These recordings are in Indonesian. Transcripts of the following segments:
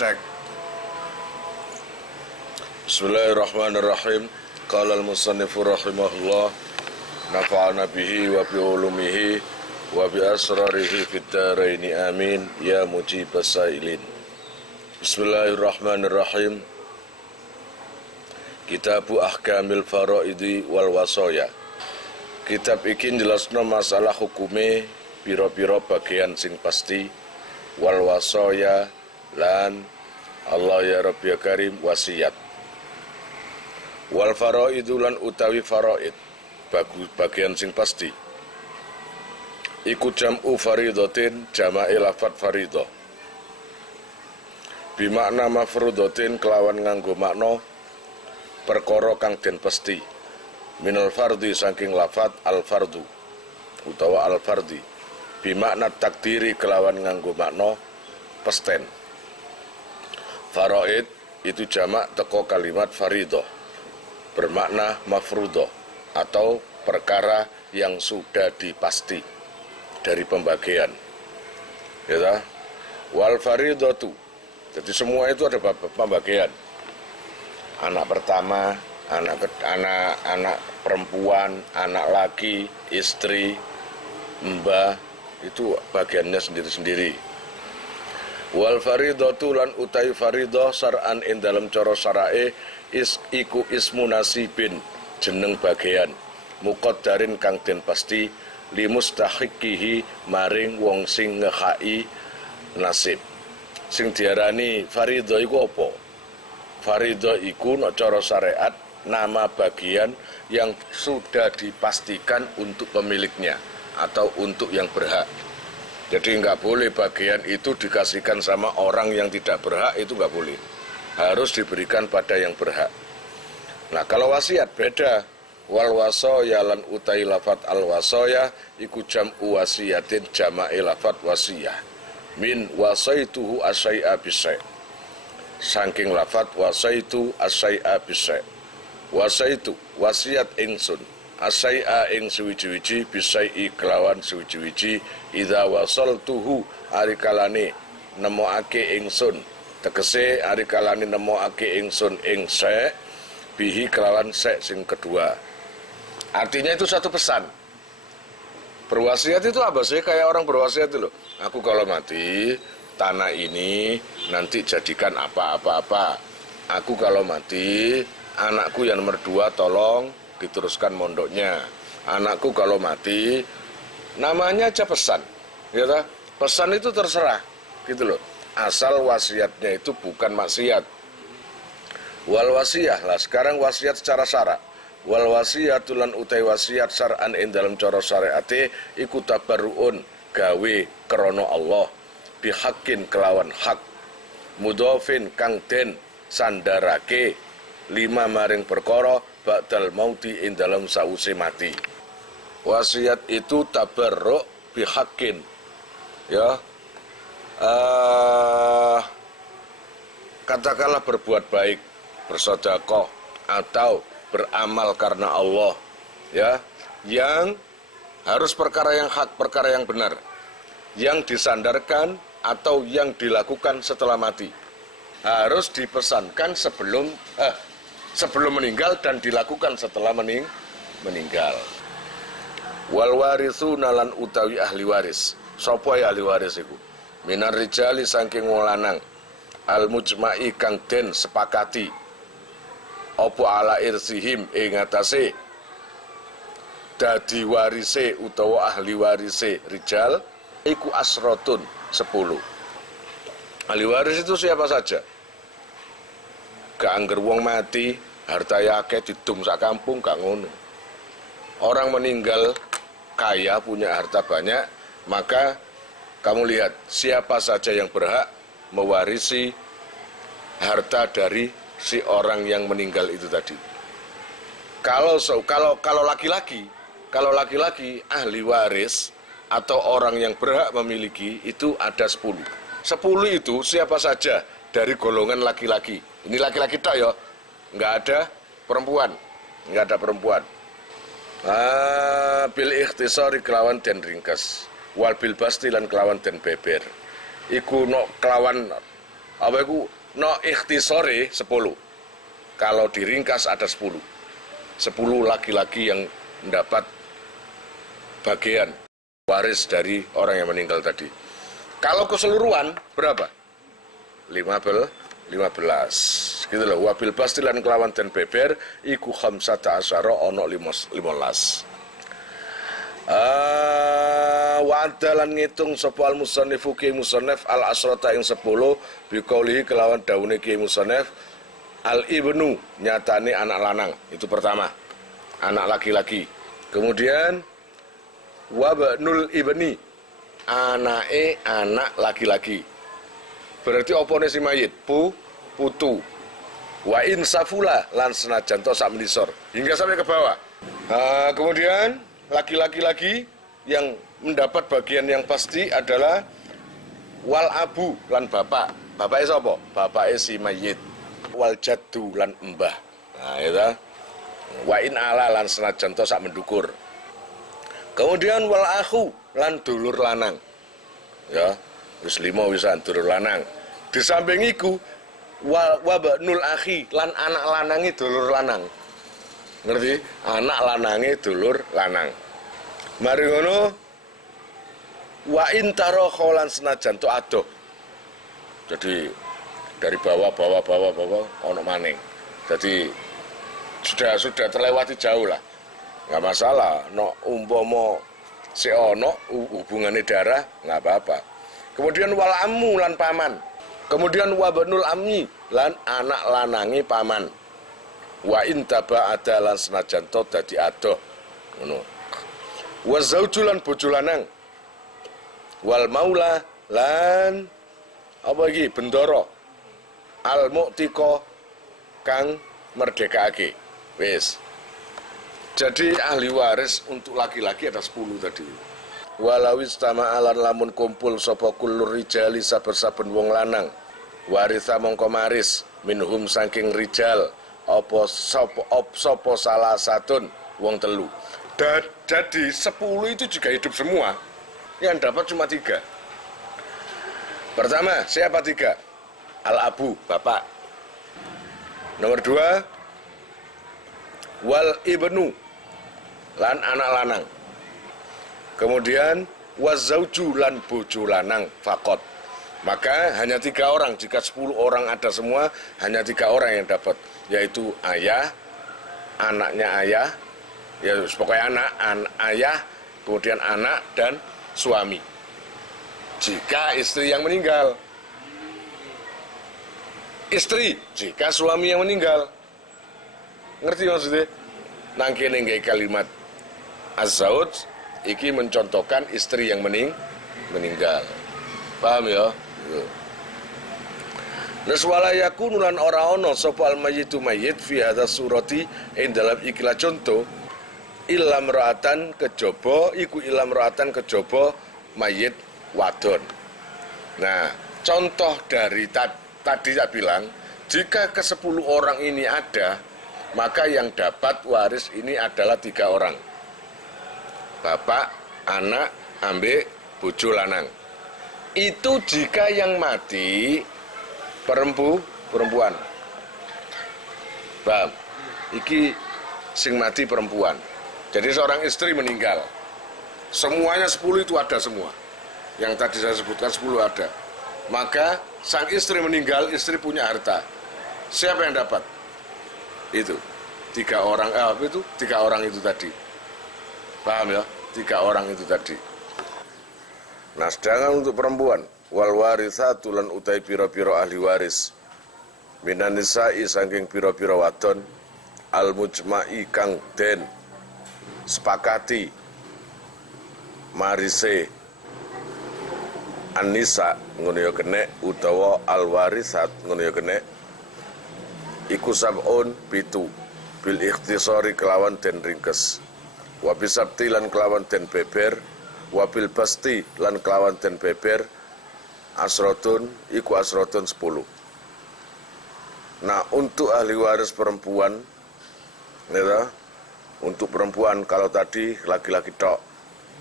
Hashtag. Bismillahirrahmanirrahim. Qala al-musannifu rahimahullah, nafa'ana bihi wa bi ulumihi wa bi asrarihi fid dharaini amin ya mujibas sailin. Bismillahirrahmanirrahim. Kitabu Ahkamil Faraidi wal Wasaya. Kitab iki njelasno masalah hukume pira-pira bagian sing pasti wal wasaya lan Allah ya Rabbi ya Karim wasiat. Wal faraidu lan utawi faraid bagian sing pasti iku jam'u faridatin jama'i lafat faridah bimakna mafrudatin kelawan nganggo makna perkara kang den pesti minal fardi saking lafat al fardu utawa al fardi bimakna takdiri kelawan nganggo makna pesten. Faraid itu jamak teko kalimat faridah bermakna mafrudah atau perkara yang sudah dipasti dari pembagian. Ya, wal faridatu. Jadi semua itu ada pembagian. Anak pertama, anak perempuan, anak laki, istri, mbah, itu bagiannya sendiri-sendiri. Wal faridatu lan utai faridah sar'an ing dalam cara syarae iku ismu nasibin jeneng bagian muqaddarin kang den pasti limustahiqihi maring wong sing ngehai nasib. Sing diarani faridah iku apa? Faridah iku nek cara syariat nama bagian yang sudah dipastikan untuk pemiliknya atau untuk yang berhak. Jadi nggak boleh bagian itu dikasihkan sama orang yang tidak berhak, itu nggak boleh. Harus diberikan pada yang berhak. Nah kalau wasiat beda. Wal wasaya lan utai lafat al wasaya iku jam'u wasiyatin jama'i lafat wasiyah. Min wasaituhu asyai'a bisai. Saking lafat wasaitu asyai'a bisai. Wasaitu wasiat ingsun. Asyai'a ing suwiji-wiji bisai kelawan suwiji-wiji idza wasaltuhu arikalane nemokake ingsun tegese arikalane nemokake ingsun ing sek bihi kelawan sek sing kedua. Artinya itu satu pesan. Berwasiat itu apa sih? Kayak orang berwasiat itu loh. Aku kalau mati tanah ini nanti jadikan apa-apa-apa. Aku kalau mati anakku yang nomor 2 tolong diteruskan mondoknya. Anakku kalau mati, namanya aja pesan, ya toh? Pesan itu terserah, gitu loh. Asal wasiatnya itu bukan maksiat. Wal wasiyah lah. Sekarang wasiat secara syara. Wal wasiyatulan utai wasiat syar'an ing dalam cara syariate iku tabarruun gawe krana Allah bihaqqin kelawan hak mudhofin kang den sandarake lima maring perkara ba'dal mauti ing dalam sause mati. Wasiat itu tabarruk bihaqqin. Ya. Katakanlah berbuat baik, bersedekah atau beramal karena Allah. Ya, yang harus perkara yang hak, perkara yang benar. Yang disandarkan atau yang dilakukan setelah mati. Harus dipesankan sebelum meninggal dan dilakukan setelah meninggal. Wal warithuna lan utawi ahli waris. Sapa ya ahli waris iku? Minar rijali saking wong lanang. Al mujma'i kang den sepakati. Apa ala irsihim ing atase dadi warise utawa ahli warise rijal iku asratun 10. Ahli waris itu siapa saja? Gak angger wong mati, harta akeh didum sak kampung gak ngono. Orang meninggal kaya, punya harta banyak, maka kamu lihat siapa saja yang berhak mewarisi harta dari si orang yang meninggal itu tadi. Kalau laki-laki ahli waris atau orang yang berhak memiliki itu ada 10. 10 itu siapa saja dari golongan laki-laki. Ini laki-laki tak ya, nggak ada perempuan. Bil ikhtisari kelawan den ringkes, wal bil basti lan kelawan den beber. Iku no kelawan Apa itu? No ikhtisore 10. Kalau diringkas ada 10. 10 laki-laki yang mendapat bagian waris dari orang yang meninggal tadi. Kalau keseluruhan berapa? 15. Gitu loh. Wabil pastilan kelawan dan beber iku khamsata asyara ono 15. Wa'adalan ngitung sapa al-musannifu ki musannif al-asrata ing 10 biqaulihi kelawan daune ki musannif al-ibnu nyatane anak lanang. Itu pertama. Anak laki-laki. Kemudian wabnul ibni anake anak laki-laki. Berarti opone si mayit putu. Wa insafula lan senajan to sak menisor hingga sampai ke bawah. Kemudian laki-laki lagi yang mendapat bagian yang pasti adalah wal abu lan bapak. Bapaknya sapa? Bapaknya si mayit. Wal jaddu lan embah. Nah, itu. Wa in ala lan senajan to sak mendukur. Kemudian wal akhu lan dulur lanang. Ya, wis 5 wisan dulur lanang. Di samping iku wabnul akhi lan anak lanangi dulur lanang. Ngerti? Anak lanangi dulur lanang. Mari ngono wa intaro kholan senajan to adoh. Jadi dari bawah ono maning. Jadi sudah terlewati jauh lah. Nggak masalah, no umpama si ono hubungannya darah nggak apa-apa. Kemudian wal ammu lan paman. Kemudian wabnul ammi lan anak lanangi paman. Wa intaba adalan senajan to dadi adoh. Ngono. Wa zauju lan bojo lanang. Wal maula lan apa iki bendoro. Al mu'tiqa kang merdekake. Wis. Jadi ahli waris untuk laki-laki ada 10 tadi. Walawis tama'alan lamun kumpul sapa kullur rijali saben-saben wong lanang. Waritha mongko maris minhum saking rijal apa sapa salah satun wong telu. Jadi 10 itu juga hidup semua. Yang dapat cuma 3. Pertama, siapa 3? Al-abu, bapak. Nomor 2, wal ibnu lan anak lanang. Kemudian wazauju lan bojo lanang fakot. Maka hanya 3 orang. Jika 10 orang ada semua, hanya 3 orang yang dapat, yaitu ayah, anaknya ayah, ya pokoknya ayah, kemudian anak dan suami. Jika istri yang meninggal, istri jika suami yang meninggal. Ngerti maksudnya? Nangkene nggae kalimat az-zauj iki mencontohkan istri yang meninggal. Paham ya? Naswala yakunu lan ora ana sapa al-mayyitu mayyit fi hadza surati ing dalam ikilah contoh ilam ra'atan kejaba iku ilam ra'atan kejaba mayit wadon. Nah, contoh dari tadi saya bilang, jika ke-10 orang ini ada, maka yang dapat waris ini adalah 3 orang. Bapak, anak, ambek bojo lanang. Itu jika yang mati perempuan. Paham? Iki sing mati perempuan. Jadi seorang istri meninggal. Semuanya 10 itu ada semua. Yang tadi saya sebutkan 10 ada. Maka sang istri meninggal, istri punya harta. Siapa yang dapat? Itu 3 orang, itu 3 orang itu tadi. Paham ya? 3 orang itu tadi. Nah, sedangkan untuk perempuan, wal warithatu lan utai pira-pira ahli waris minan nisa'i saking pira-pira wadon al mujma'i kang den sepakati marise an-nisa ngono ya kene utawa al warisat ngono ya kene iku sab'un pitu bil ikhtisari kelawan den ringkes wa bisabti lan kelawan den beber wa bil basti lan kelawan den beber asrotun iku asrotun 10. Nah, untuk ahli waris perempuan ya, untuk perempuan kalau tadi laki-laki tok,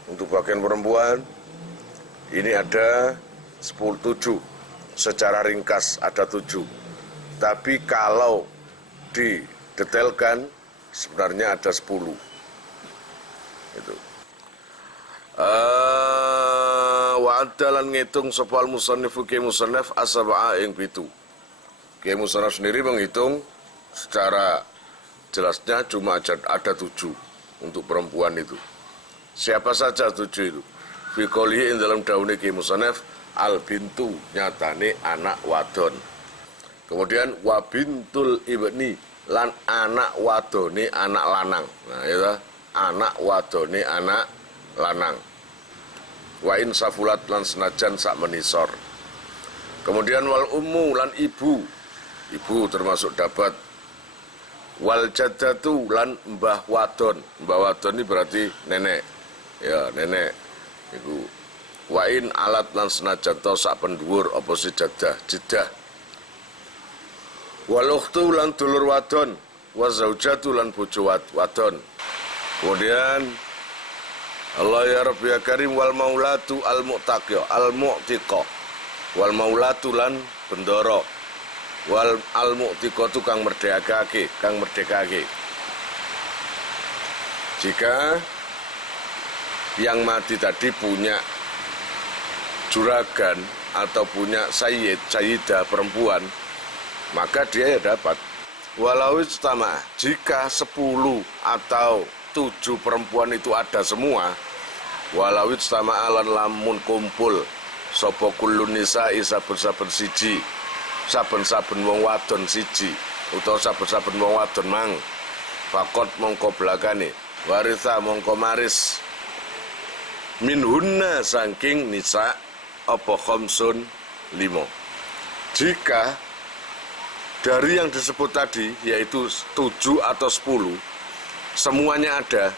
untuk bagian perempuan ini ada 7 secara ringkas ada 7. Tapi kalau didetailkan sebenarnya ada 10. Itu. Wa adalan ngitung sapa al-musannifu ki musannaf asba'a ing 7. Ki musannaf sendiri menghitung secara jelasnya cuma ada 7 untuk perempuan itu. Siapa saja 7 itu? Fi qoulihi dalam daune ki musannaf al bintu nyatane anak wadon. Kemudian wa bintul ibni lan anak wadone anak lanang. Nah, ya anak wadone anak lanang. Wa in safulat lan senajan sak menisor. Kemudian wal ummu lan ibu. Ibu termasuk dapat. Wal jaddatu lan mbah wadon. Mbah wadon ini berarti nenek. Ya, nenek. Iku. Wa in alat lan senajan to sak pendhuwur apa si jaddah. Wal ukhtu lan dulur wadon. Wa zaujatu lan bojo wadon. Kemudian Allah ya Rabbi ya Karim wal maulatu al mu'taqiyah al mu'tiqah wal maulatu lan bendoro wal al mu'tiqah tu kang merdekake jika yang mati tadi punya juragan atau punya sayyidah perempuan, maka dia ya dapat. Walau istama, jika 10 atau 7 perempuan itu ada semua, walau istama alan lamun kumpul sapa kullun nisa'i saben-saben siji, saben-saben wong wadon siji utawa saben-saben wong wadon mang, fakot mongko belakane waritha mongko maris minhunna saking nisa apa khamsun 5. Jika dari yang disebut tadi yaitu 7 atau 10 semuanya ada,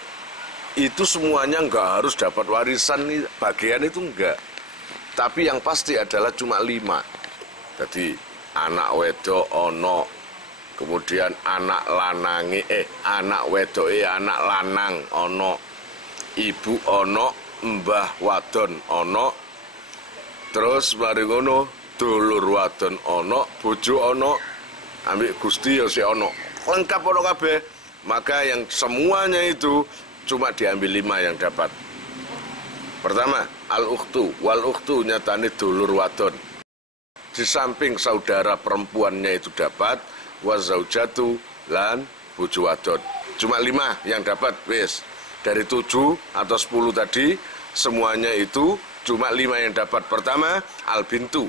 itu semuanya enggak harus dapat warisan bagian itu enggak. Tapi yang pasti adalah cuma 5. Jadi anak wedok ono, kemudian anak lanangi anak wedok anak lanang ono, ibu ono, mbah wadon ono, terus mari ngono dulur wadon ono, bojo ono, ambek Gusti ya si ono. Lengkap ono kabeh. Maka yang semuanya itu cuma diambil 5 yang dapat. Pertama, al-ukhtu. Wal-ukhtu nyatane dulur wadon. Di samping saudara perempuannya itu dapat, wa zaujatu lan bojo wadon. Cuma 5 yang dapat, wis. Dari 7 atau 10 tadi, semuanya itu cuma 5 yang dapat. Pertama, al-bintu.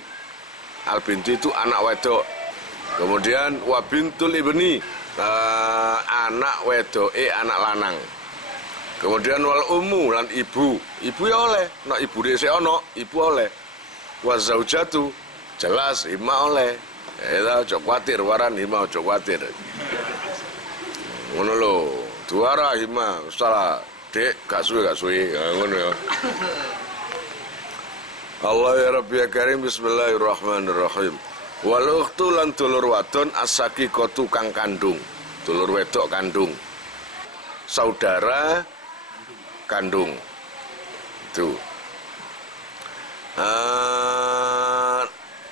Al-bintu itu anak wedok. Kemudian, wa bintul ibni. Anak wedoke anak lanang. Kemudian wal ummu lan ibu ya oleh, nek ibu dhewe ono, ibu oleh. Wa zaujatu jelas hima oleh. Ya aja kuwatir waran hima aja kuwatir. Ngono lho, duara hima salah Dek gak suwe ngono ya. Allah ya Rabbi ya Karim bismillahirrahmanirrahim. Wal ukhtu lan dulur wadon as-saqiqatu kang kandung. Dulur wedok kandung. Saudara kandung. Itu.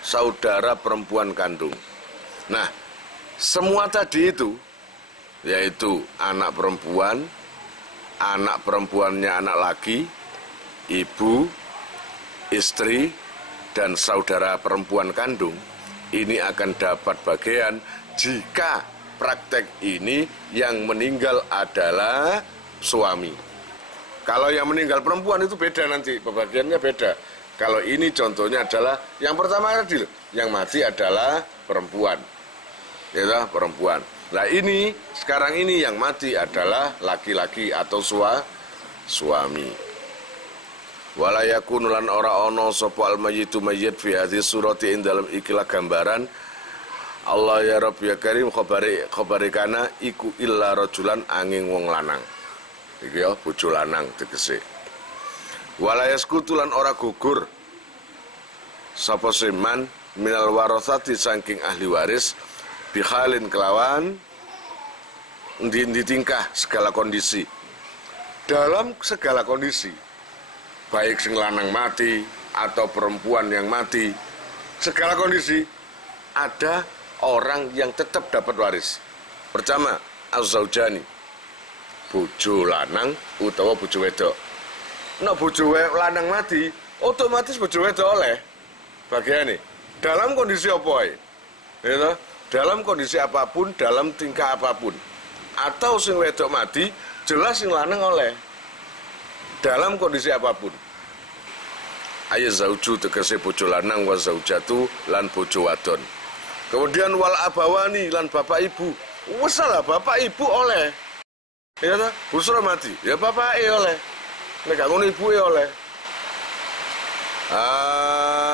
Saudara perempuan kandung. Nah, semua tadi itu yaitu anak perempuannya anak laki, ibu, istri dan saudara perempuan kandung. Ini akan dapat bagian jika praktek ini yang meninggal adalah suami. Kalau yang meninggal perempuan itu beda nanti, pembagiannya beda. Kalau ini contohnya adalah yang pertama tadi, yang mati adalah perempuan. Ya, perempuan. Nah ini, sekarang ini yang mati adalah laki-laki atau suami. Wala yakunu lan ora ana sapa al mayyitu mayyit fi hadhihi surati ing dalam ikilah gambaran Allah ya Rabbi ya Karim khabari kana iku illa rajulan angin wong lanang. Iki ya bojo lanang tegese. Wala yaskutu lan ora gugur sapa seman minal warathati saking ahli waris bihalin kelawan ndi tingkah segala kondisi. Dalam segala kondisi baik sing lanang mati atau perempuan yang mati, segala kondisi ada orang yang tetap dapat waris. Pertama, az-zaujani, bojo lanang utawa bojo wedok. Nek bojo lanang mati, otomatis bojo wedok oleh bagian ini. Dalam kondisi apa ya? Gitu? Dalam kondisi apapun, dalam tingkah apapun. Atau sing wedok mati, jelas sing lanang oleh. Dalam kondisi apapun. Ayat zauju tegese bojo lanang wa zaujatu lan bojo wadon. Kemudian wal abawani lan bapak ibu. Wes lah bapak ibu oleh. Ya ta? Busra mati, ya bapake oleh. Nek gak ngono ibuke oleh.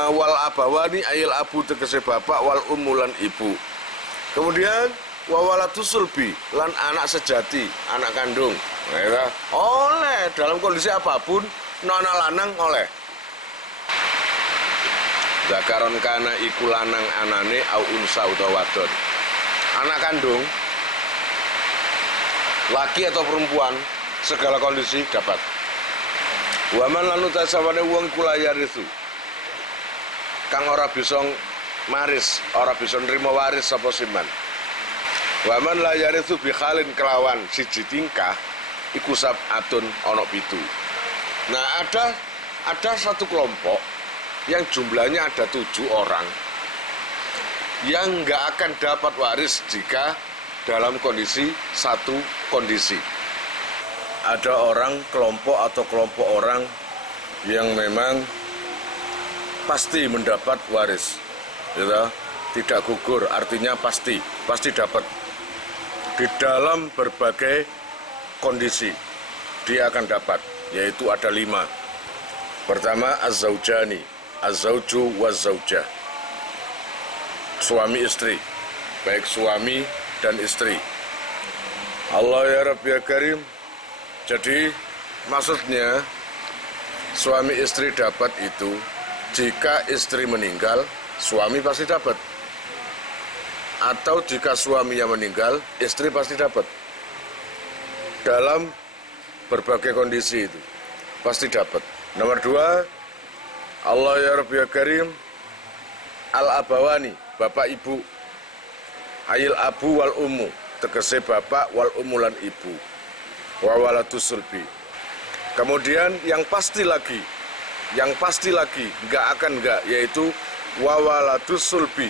Wal abawani ayil abu tegese bapak wal ummu lan ibu. Kemudian wawalatus sulbi lan anak sejati, anak kandung. Ya, oleh dalam kondisi apapun, anak lanang oleh. Zakaron kana iku lanang anane au unsa utawa wadon. Anak kandung, laki atau perempuan, segala kondisi dapat. Waman lanu tasawane wong iku layarisu. Kang ora bisa maris, ora bisa nrimo waris sapa siman. Waman layarisu bi khalin kelawan siji tingkah iku sabatun ana 7. Nah, ada satu kelompok yang jumlahnya ada 7 orang yang nggak akan dapat waris jika dalam kondisi satu kondisi. Ada orang kelompok atau kelompok orang yang memang pasti mendapat waris, gitu? Tidak gugur, artinya pasti dapat di dalam berbagai kondisi dia akan dapat, yaitu ada 5. Pertama az-zaujani, az-zauju waz-zaujah, suami istri, baik suami dan istri. Allah ya Rabbi ya Karim. Jadi maksudnya suami istri dapat itu jika istri meninggal, suami pasti dapat. Atau jika suaminya meninggal, istri pasti dapat. Dalam berbagai kondisi itu pasti dapat. Nomor 2, Allah ya Rabbi ya Karim, al-abawani, bapak ibu, ayil abu wal ummu, tegese bapak wal ummu lan ibu, wa walatus sulbi. Kemudian yang pasti lagi, enggak, yaitu wa walatus sulbi,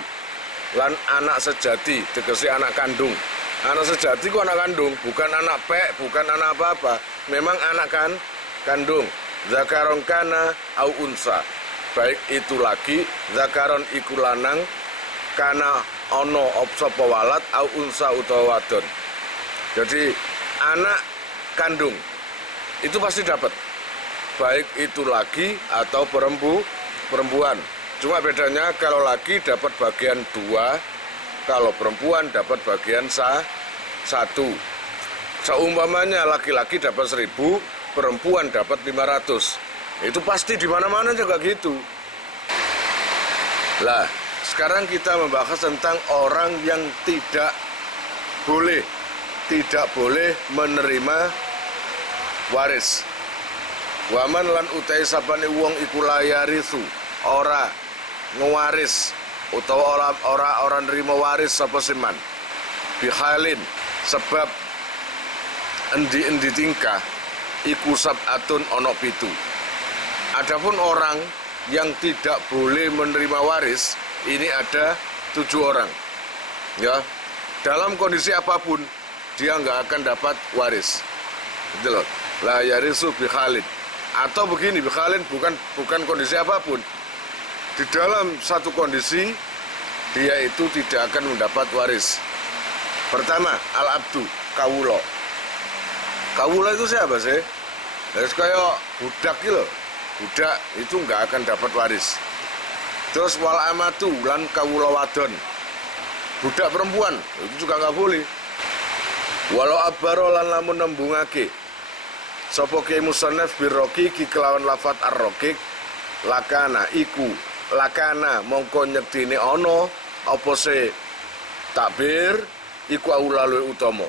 lan anak sejati, tegese anak kandung. Anak sejati ku anak kandung, bukan anak pek, bukan anak apa-apa, memang anak kandung. Zakaron kana au unsa, baik itu laki, zakaron iku lanang, kana ono sapa walad au unsa utawa wadon. Jadi anak kandung itu pasti dapat, baik itu laki atau perempuan. Cuma bedanya kalau laki dapat bagian 2, kalau perempuan dapat bagian 1. Seumpamanya laki-laki dapat 1000, perempuan dapat 500. Itu pasti di mana-mana juga gitu. Lah, sekarang kita membahas tentang orang yang tidak boleh menerima waris. Waman lan utai sapane wong iku layarisu, ora ngewaris utawa ora nerima waris sapa siman. Bihalin, sebab endi-endi tingkah iku sabatun ono 7. Adapun orang yang tidak boleh menerima waris, ini ada 7 orang. Ya, dalam kondisi apapun dia nggak akan dapat waris. Gitu loh. La yarisu bikhalin. Atau begini, bikhalin bukan kondisi apapun. Di dalam satu kondisi dia itu tidak akan mendapat waris. Pertama, al-abdu, kawulo. Kawulo itu siapa sih? Terus kayak budak gitu. Budak itu nggak akan dapat waris. Terus wal amatu lan kawula wadon, budak perempuan itu juga nggak boleh. Walau abbaro lan lamun nembungake sapa ki musannaf birroqiqi kelawan lafat ar-raqiq, lakana iku lakana mongko nyektine ana apa se takbir iku aulalu utama.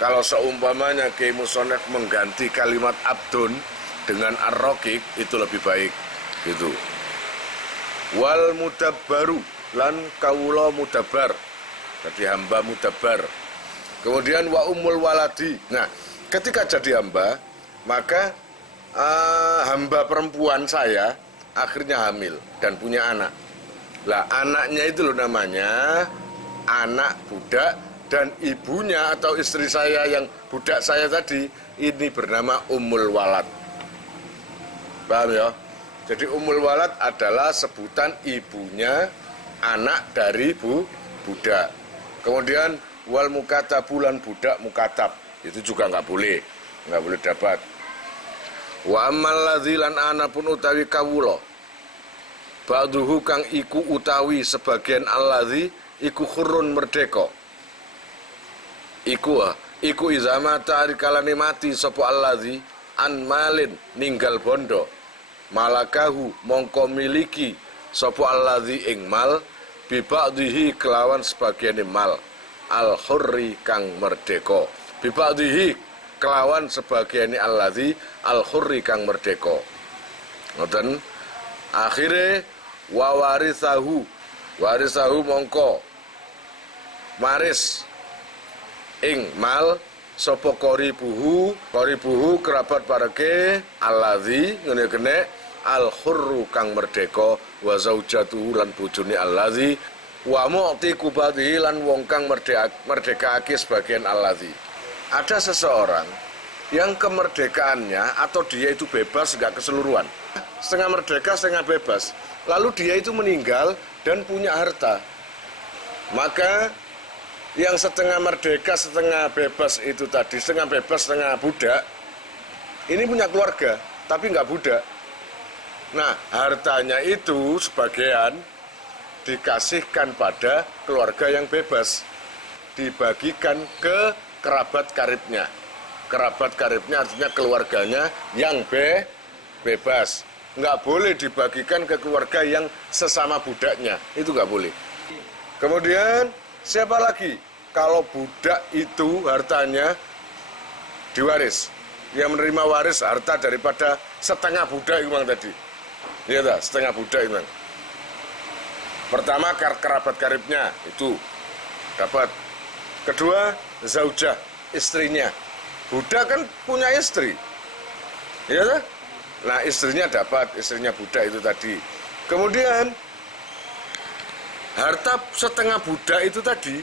Kalau seumpamanya ki musannaf mengganti kalimat abdun dengan ar-raqiq itu lebih baik gitu. wal mudabbaru lan kawula mudabbar, jadi hamba mudabbar. Kemudian wa ummul waladi. Nah, ketika jadi hamba, maka hamba perempuan saya akhirnya hamil dan punya anak. Lah, anaknya itu loh namanya anak budak, dan ibunya atau istri saya yang budak saya tadi ini bernama ummul walad. Paham ya? Jadi ummul walad adalah sebutan ibunya anak dari budak. Kemudian wal mukatabulan budak mukatab, itu juga nggak boleh dapat. Wa ammal ladzilan anapun utawi kawula ba'duhu kang iku utawi sebagian alladzi iku khurun merdeka. Iku izama ta'rikalane mati sapa alladzi an malin ninggal bondo malakahu mongko miliki sapa alladzi ing mal bi ba'dihi kelawan sebagiane mal al hurri kang merdeka, bi ba'dihi kelawan sebagiane alladzi al hurri kang merdeka. Ngoten akhire wa warisahu mongko maris ing mal sapa qoribuhu kerabat pareke alladzi ngene kene al hurru kang merdeka wa zaujatuhu lan bojone alladzi wa mu'ti kubadhi lan wong kang merdekaake sebagian alladzi. Ada seseorang yang kemerdekaannya atau dia itu bebas enggak keseluruhan, setengah merdeka setengah bebas, lalu dia itu meninggal dan punya harta, maka yang setengah merdeka setengah bebas itu tadi, setengah bebas setengah budak, ini punya keluarga tapi nggak budak. Nah, hartanya itu sebagian dikasihkan pada keluarga yang bebas, dibagikan ke kerabat karibnya. Kerabat karibnya artinya keluarganya yang bebas. Nggak boleh dibagikan ke keluarga yang sesama budaknya, itu nggak boleh. Kemudian siapa lagi? Kalau budak itu hartanya diwaris, yang menerima waris harta daripada setengah budak itu tadi. Iya tak? Setengah budak itu. Pertama kerabat karibnya itu dapat. Kedua zaujah, istrinya. Budak kan punya istri. Iya tak? Nah, istrinya dapat, istrinya budak itu tadi. Kemudian harta setengah budak itu tadi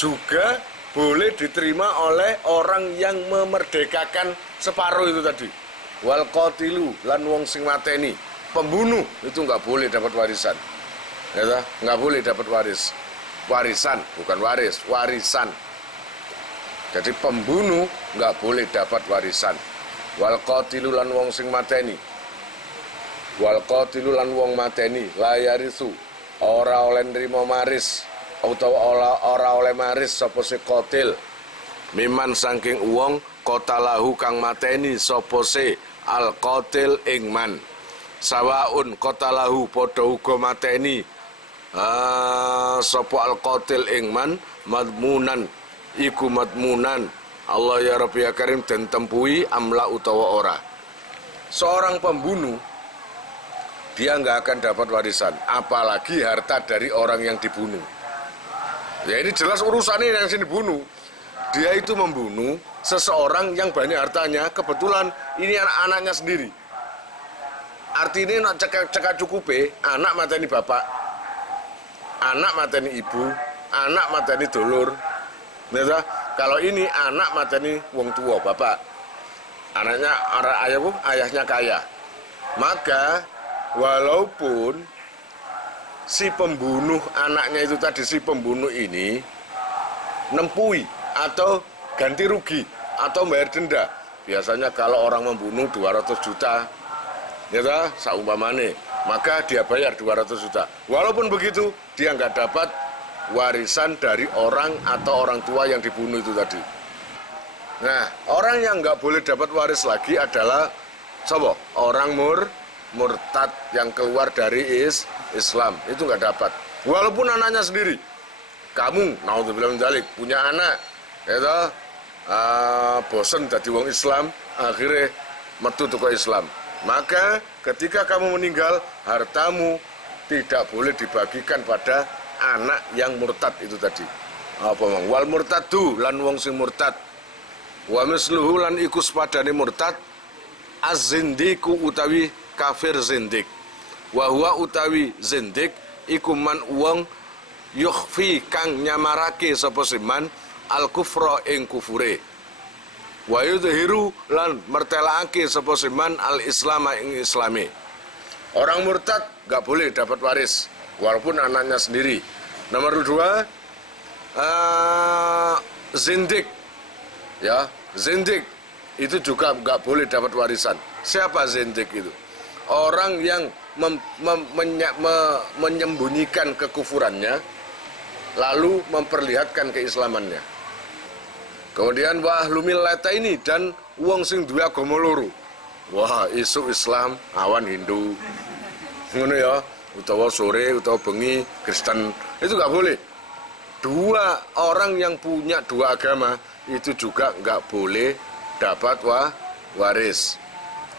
juga boleh diterima oleh orang yang memerdekakan separuh itu tadi. Wal qatilu lan wong sing mateni, pembunuh itu nggak boleh dapat warisan. Ya, nggak boleh dapat warisan, bukan waris, warisan. Jadi pembunuh nggak boleh dapat warisan. Wal qatilu lan wong sing mateni, wal qatilu lan wong mateni layarisu ora oleh nrimo maris utawa ora oleh maris sapa se qatil miman saking wong qatalahu kang mateni sapa se al qatil ing man sawaun qatalahu padha uga mateni sapa al qatil ing man madmunan iku madmunan Allah ya Rabbi ya Karim dan tempui amla utawa ora. Seorang pembunuh dia nggak akan dapat warisan, apalagi harta dari orang yang dibunuh. Ya ini jelas urusannya yang sini dibunuh. Dia itu membunuh seseorang yang banyak hartanya, kebetulan ini anak-anaknya sendiri. Artinya nak cekak cukupe, anak mateni bapak, anak mateni ibu, anak mateni dulur. Nah, kalau ini anak mateni wong tua bapak, anaknya ayahnya kaya, maka walaupun si pembunuh anaknya itu tadi, si pembunuh ini nempui atau ganti rugi atau bayar denda, biasanya kalau orang membunuh 200 juta ya saumpamane, maka dia bayar 200 juta. Walaupun begitu dia nggak dapat warisan dari orang atau orang tua yang dibunuh itu tadi. Nah, orang yang nggak boleh dapat waris lagi adalah siapa? Orang murtad yang keluar dari Islam, itu nggak dapat. Walaupun anaknya sendiri. Kamu, naudzubillah min dzalik, punya anak, itu bosen jadi wong Islam, akhirnya metu ke Islam. Maka ketika kamu meninggal, hartamu tidak boleh dibagikan pada anak yang murtad itu tadi. Apa mang? Wal murtadu lan wong sing murtad. Wa misluhu lan iku sepadane murtad az-zindiku utawi kafir zindik. Wa huwa utawi zindik iku man wong yukhfi kang nyamarake sapa siman al-kufra ing kufure. Wa yudhiru lan mertelake sapa siman al-islama ing islame. Orang murtad nggak boleh dapat waris walaupun anaknya sendiri. Nomor 2, zindik, ya, zindik itu juga nggak boleh dapat warisan. Siapa zindik itu? Orang yang menyembunyikan kekufurannya lalu memperlihatkan keislamannya. Kemudian wa ahlu millata ini dan wong sing duwe agama loro. Wah, isu Islam, awan Hindu. Ngono ya, utawa sore utawa bengi Kristen, itu nggak boleh. Dua orang yang punya dua agama itu juga nggak boleh dapat waris.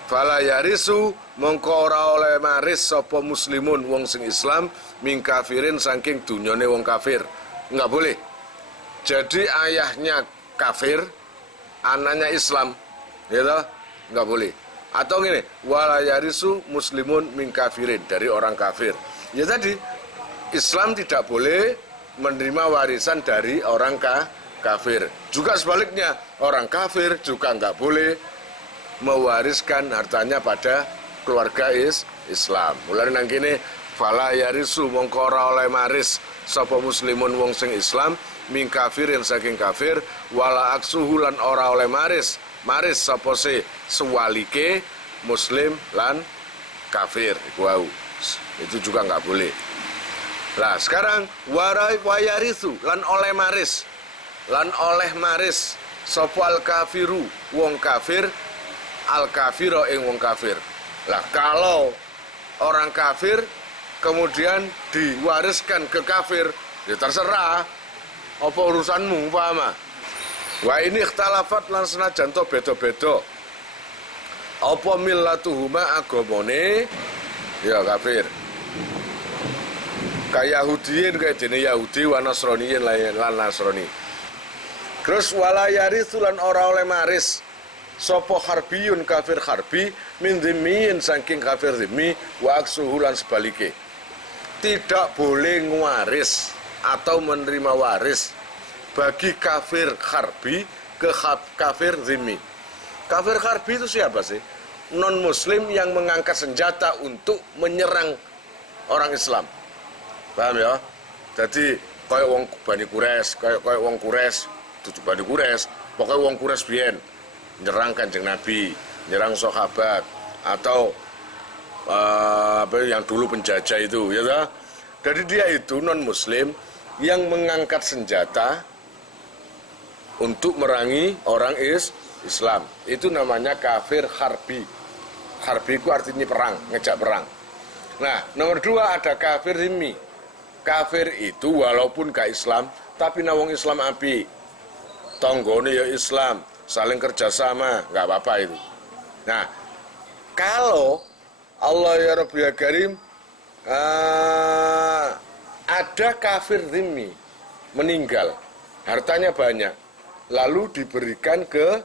Fala yarisu mongko ora oleh maris sapa muslimun wong sing Islam min kafirin saking dunyane wong kafir. Nggak boleh. Jadi ayahnya kafir, anaknya Islam, ya toh? Nggak boleh. Atau gini, wala yarisu muslimun min kafirin, dari orang kafir. Ya tadi, Islam tidak boleh menerima warisan dari orang kafir. Juga sebaliknya, orang kafir juga nggak boleh mewariskan hartanya pada keluarga Islam. Mulai nang kene, fala yarisu mongko ora oleh maris sapa muslimun wong sing Islam min kafirin saking kafir, wala aksuhu lan ora oleh maris sapa se sewalike muslim lan kafir. Wow, itu juga nggak boleh. Lah sekarang wayarisu lan oleh maris sapa al kafiru wong kafir al kafiro ing wong kafir. Lah kalau orang kafir kemudian diwariskan ke kafir, ya terserah apa urusanmu, paham? Wa ini ikhtalafat lan senajan to beda-beda. Apa millatuhuma agamane ya kafir. Kayak Yahudiin kayak dene Yahudi wa Nasraniyin lan Nasrani. Terus wala yarithu lan ora oleh maris sapa harbiyun kafir harbi min dhimmiyin saking kafir dhimmi wa aksuhu lan sebalike. Tidak boleh ngwaris atau menerima waris bagi kafir harbi ke kafir dhimmi. Kafir harbi itu siapa sih? Non muslim yang mengangkat senjata untuk menyerang orang Islam. Paham ya? Jadi kayak wong Bani Quraisy, kayak wong Quraisy, tujuh Bani Quraisy, pokoknya wong Quraisy biyen nyerang Kanjeng Nabi, nyerang sahabat atau yang dulu penjajah itu, ya toh? Jadi dia itu non muslim yang mengangkat senjata untuk merangi orang Islam. Itu namanya kafir harbi. Harbi itu artinya perang, ngejak perang. Nah, nomor 2 ada kafir dhimmi. Kafir itu walaupun gak Islam, tapi nawang Islam api. Tonggone ya Islam, saling kerjasama, nggak apa-apa itu. Nah, kalau Allah ya Rabbi ya Karim ada kafir dhimmi meninggal, hartanya banyak, lalu diberikan ke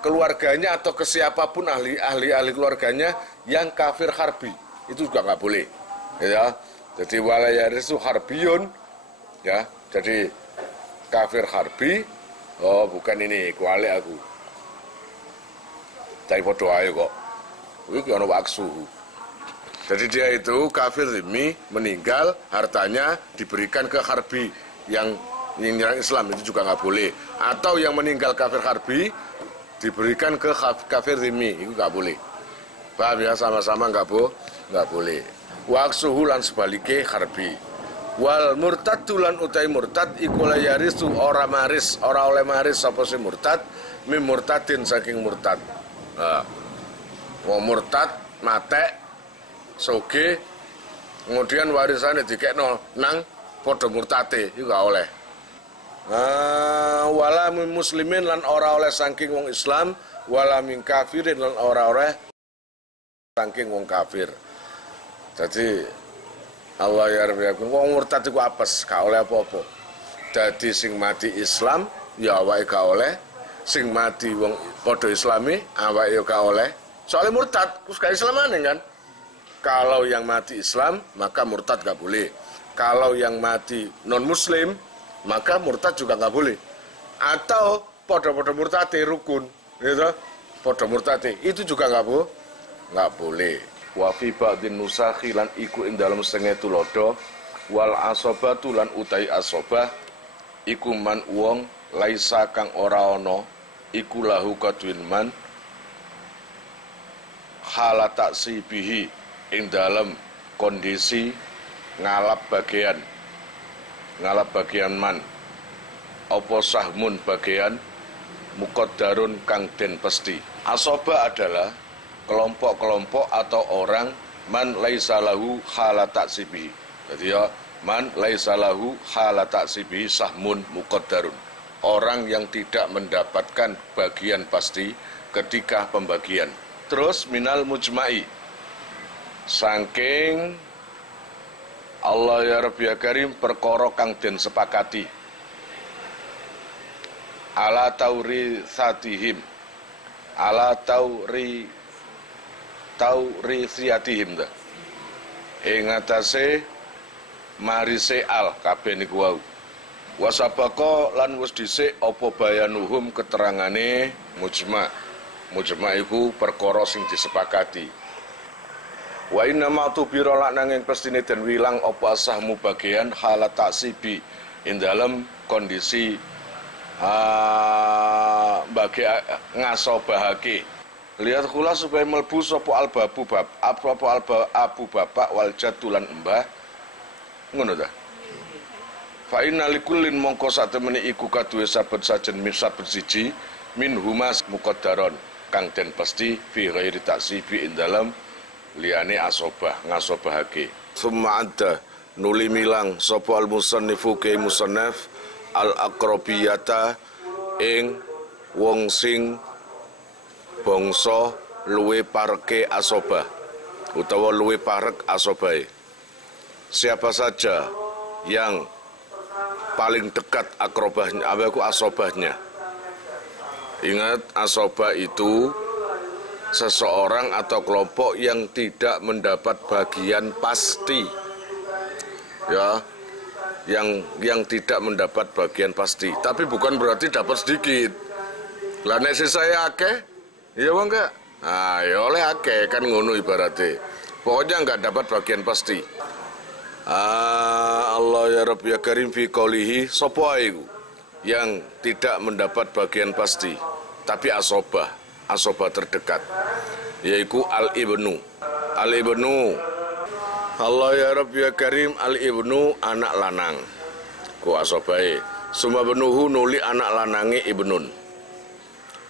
keluarganya atau ke siapapun ahli keluarganya yang kafir harbi, itu juga nggak boleh, ya. Jadi wala yarisu harbiyun, ya. Jadi kafir harbi, oh bukan ini, kuali aku. Tapi podo ayo kok. Iki ono waksuhu. Jadi dia itu kafir dhimmi meninggal, hartanya diberikan ke harbi yang menyerang Islam, itu juga nggak boleh. Atau yang meninggal kafir harbi diberikan ke kafir dhimmi, itu nggak boleh. Paham ya, sama-sama nggak boleh. Waksuhu lan sebalike harbi. Wal murtad lan utai murtad iku la yarisu ora oleh maris sapa si murtad mim murtadin saking murtad. Nah, wong murtad matek soge kemudian warisannya dikekno nang padha murtate iku gak oleh. Wala min muslimin lan ora oleh saking wong Islam, wala min kafirin lan ora oleh saking wong kafir. Jadi Allah ya Rabbi, wong murtad iku apes, gak oleh apa-apa. Dadi sing mati Islam ya awake gak oleh, sing mati wong padha Islami awake ya gak oleh. Soalnya murtad, terus gak Islamane kan. Kalau yang mati Islam, maka murtad gak boleh. Kalau yang mati non-muslim, maka murtad juga gak boleh. Atau padha-padha murtade rukun, gitu. Padha murtade, itu juga gak boleh. Wa fi ba'din nusakhi lan iku ing dalem setengah tulodo wal asobatu lan utai asobah iku man wong laisa kang ora ana iku lahu kadwin man halata sibihi ing dalem kondisi ngalap bagian man apa sahmun bagian muqaddarun kang den pesti. Asobah adalah kelompok-kelompok atau orang man laisa lahu halata sibihi. Jadi ya man laisa lahu halata sibihi sahmun muqaddarun. Orang yang tidak mendapatkan bagian pasti ketika pembagian. Terus minal mujma'i. Saking Allah ya Rabbi ya Karim perkara kang den sepakati. Ala taurisatihim. Ala taurisiyatihim ta. Ing atase marise al kabeh niku wau. Wasabaka lan wis dhisik apa bayanuhum keterangane mujma'. Mujma' iku perkara sing disepakati. Wa inna ma tubira lak nanging pestine den wilang apa asahmu bagian halat taksibi ing dalem kondisi bagi ngasobahake. Lihat kula supaya melbu sapa albabu bab abu bapak wal jatulan mbah ngono ta. Fa inna likullin mongko satemene iku kaduwe saben sajen misabet siji min humas muqaddaron kang den pasti fi ghairi taksibi ing dalem liyane asobah ngasobahake. Summa adda nuli milang sapa al musannifu ke musannaf al aqrabiyata ing wong sing bangsa luwe pareke asobah utawa luwe parek asobahe. Siapa saja yang paling dekat akrobahnya, aku asobahnya. Ingat, asobah itu seseorang atau kelompok yang tidak mendapat bagian pasti. Ya, yang tidak mendapat bagian pasti. Tapi bukan berarti dapat sedikit. Lah nek saya akeh, iya bang enggak? Nah, ya oleh akeh kan ngono ibaratnya. Pokoknya enggak dapat bagian pasti. Allah ya Rabbi ya Karim fi qaulihi sapa iku yang tidak mendapat bagian pasti tapi asobah terdekat yaitu al-ibnu Allah ya Rabbi ya Karim al-ibnu anak lanang ku asobahe summa benuhu nuli anak lanange ibnun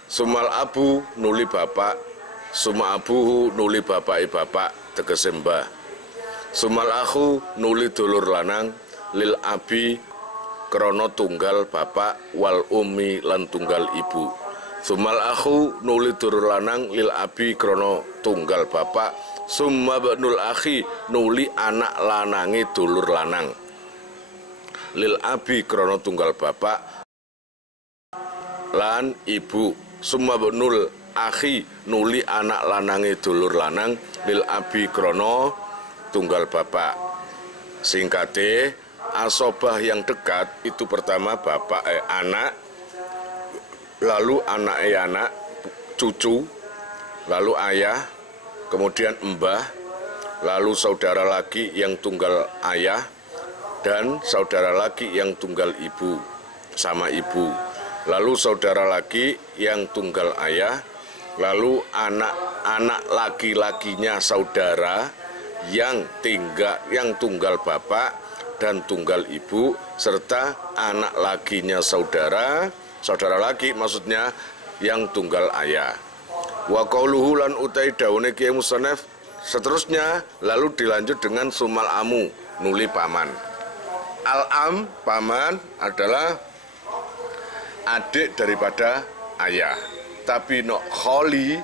sumal abu nuli bapak summa abuhu nuli bapake bapak tegese mbah sumal akhu nuli dulur lanang lil abi krana tunggal bapak wal ummi lan tunggal ibu. Sumal akhu nuli dulur lanang lil abi krana tunggal bapak summa banul akhi nuli anak lanange dulur lanang lil abi krana tunggal bapak lan ibu summa banul akhi nuli anak lanange dulur lanang lil abi krana tunggal bapak. Singkate asobah yang dekat itu pertama bapak anak, lalu anak cucu, lalu ayah, kemudian mbah, lalu saudara laki yang tunggal ayah dan saudara laki yang tunggal ibu sama ibu, lalu saudara laki yang tunggal ayah, lalu anak laki-lakinya saudara yang tunggal bapak dan tunggal ibu serta anak lakinya saudara laki maksudnya yang tunggal ayah. Wa qauluhu lan utai daune Kiai Musannaf seterusnya lalu dilanjut dengan sumal amu nuli paman. Al-am paman adalah adik daripada ayah. Tapi no kholi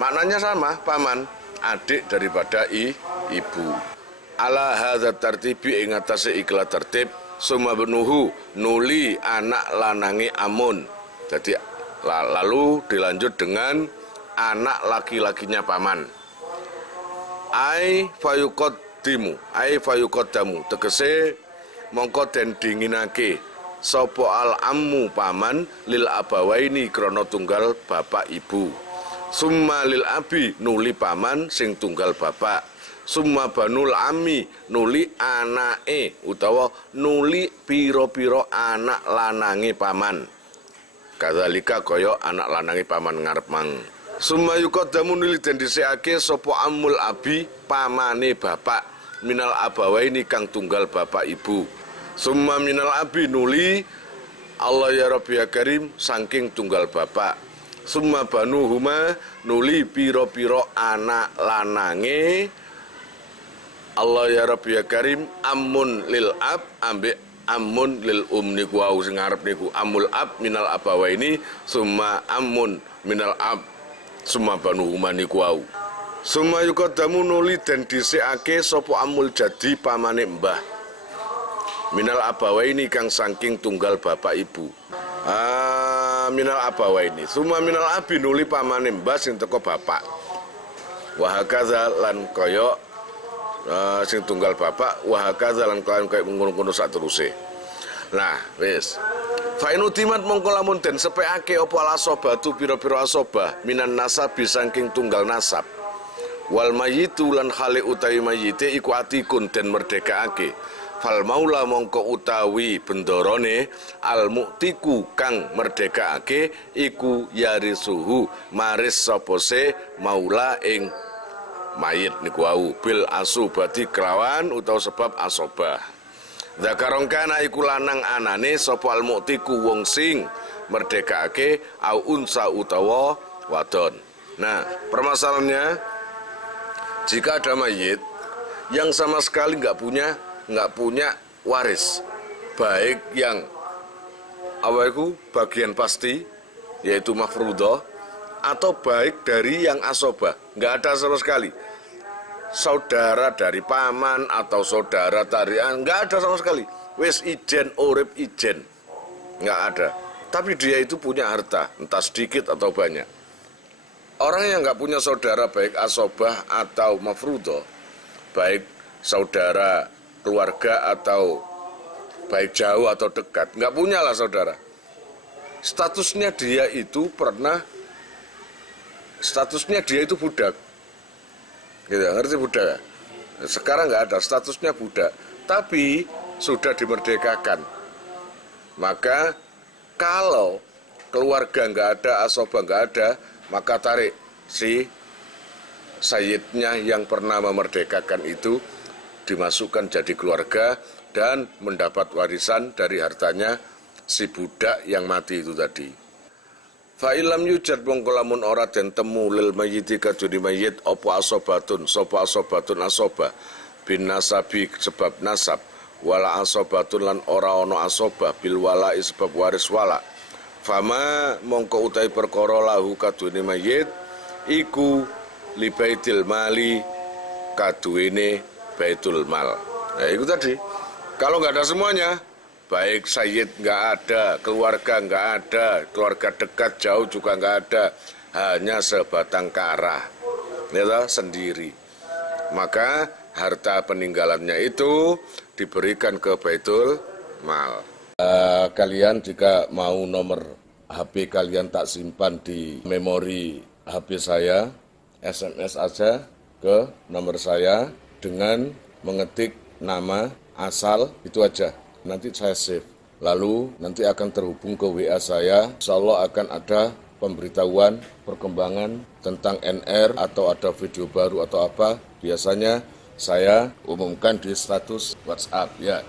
maknanya sama paman. Adik daripada ibu. Ala hadza tartibi ing atase ikla tertib summa benuhu nuli anak lanangi Amun. Jadi lalu dilanjut dengan anak laki-lakinya paman. Ai fayuqaddamu tegese mongko den dinginake sapa al ammu paman lil abawaini krana tunggal bapak ibu. Summa lil abi nuli paman sing tunggal bapak. Summa banul ami nuli anake utawa nuli pira-pira anak lanange paman. Kadzalika kaya anak lanange paman ngarep mang. Summa yuqaddamu nuli den dhisikake sapa amul abi pamane bapak minal abawaini kang tunggal bapak ibu. Summa minal abi nuli Allah ya Rabbi ya Karim saking tunggal bapak. Summa banuhuma nuli pira-pira anak lanange Allah ya Rabbi ya Karim amun lil ab ambek amun lil niku wau sing ngarep niku amul ab minal abawaini summa amun minal ab summa banuhuma niku wau. Summa yuqaddamu nuli den dhisikake sapa amul jadi pamane mbah minal abawaini kang saking tunggal bapak ibu. Minal abawaini summa minal abi nuli pamane mbah sing teko bapak. Wa hakadza lan kaya sing tunggal bapak wa hakadza lan kaya ngono-ngono sak teruse. Nah, wis. Fa inutimat mongko lamun den sepekake apa asobatu pira-pira asobah minan nasabi saking tunggal nasab. Wal mayyitu lan khali utawi mayyite iku atikun den merdekaake. Fal maula mongko utawi bendorone al muktiku kang merdekaake iku yarisuhu maris sapa se maula ing mayit niku wau bil asubati kelawan utawa sebab asobah. Zakarong kana iku lanang anane sapa al muktiku wong sing merdekaake au unsa utawa wadon. Nah, permasalahannya jika ada mayit yang sama sekali nggak punya waris, baik yang awalku bagian pasti yaitu mafruḍah atau baik dari yang asobah, nggak ada sama sekali. Saudara dari paman atau saudara tarian nggak ada sama sekali. Wes ijen urip ijen nggak ada. Tapi dia itu punya harta entah sedikit atau banyak. Orang yang nggak punya saudara baik asobah atau mafruḍah, baik saudara keluarga atau baik jauh atau dekat, nggak punya lah saudara. Statusnya dia itu budak, gitu, ngerti budak? Sekarang nggak ada, statusnya budak, tapi sudah dimerdekakan. Maka kalau keluarga nggak ada, asobah nggak ada, maka tarik si sayyidnya yang pernah memerdekakan itu dimasukkan jadi keluarga dan mendapat warisan dari hartanya si budak yang mati itu tadi. Fa ilam yujad mongko lamun ora den temu lil mayyiti kadune mayit apa asobatun sapa asobatun asobah bin nasabi sebab nasab wala asobatun lan ora ana asobah bil wala sebab waris wala. Fama mongko utahe perkara lahu kadune mayit iku li baitil mali kaduene baitul mal. Nah itu tadi, kalau nggak ada semuanya, baik sayyid nggak ada, keluarga nggak ada, keluarga dekat jauh juga nggak ada, hanya sebatang kara, ya sendiri. Maka harta peninggalannya itu diberikan ke baitul mal. Kalian jika mau nomor HP kalian tak simpan di memori HP saya, SMS aja ke nomor saya dengan mengetik nama asal itu aja, nanti saya save, lalu nanti akan terhubung ke WA saya. Insya Allah akan ada pemberitahuan perkembangan tentang NR atau ada video baru atau apa, biasanya saya umumkan di status WhatsApp ya.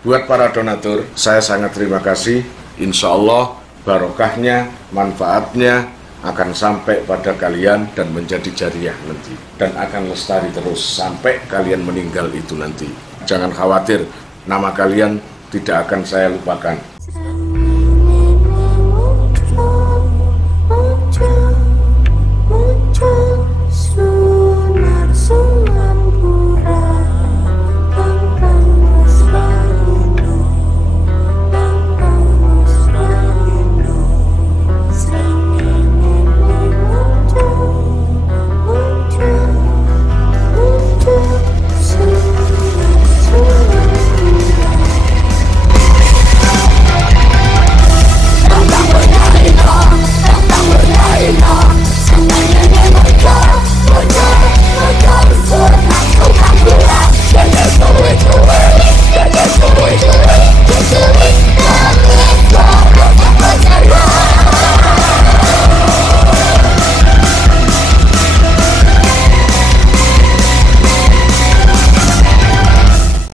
Buat para donatur, saya sangat terima kasih. Insya Allah barokahnya, manfaatnya akan sampai pada kalian dan menjadi jariah nanti, dan akan lestari terus sampai kalian meninggal itu nanti. Jangan khawatir, nama kalian tidak akan saya lupakan.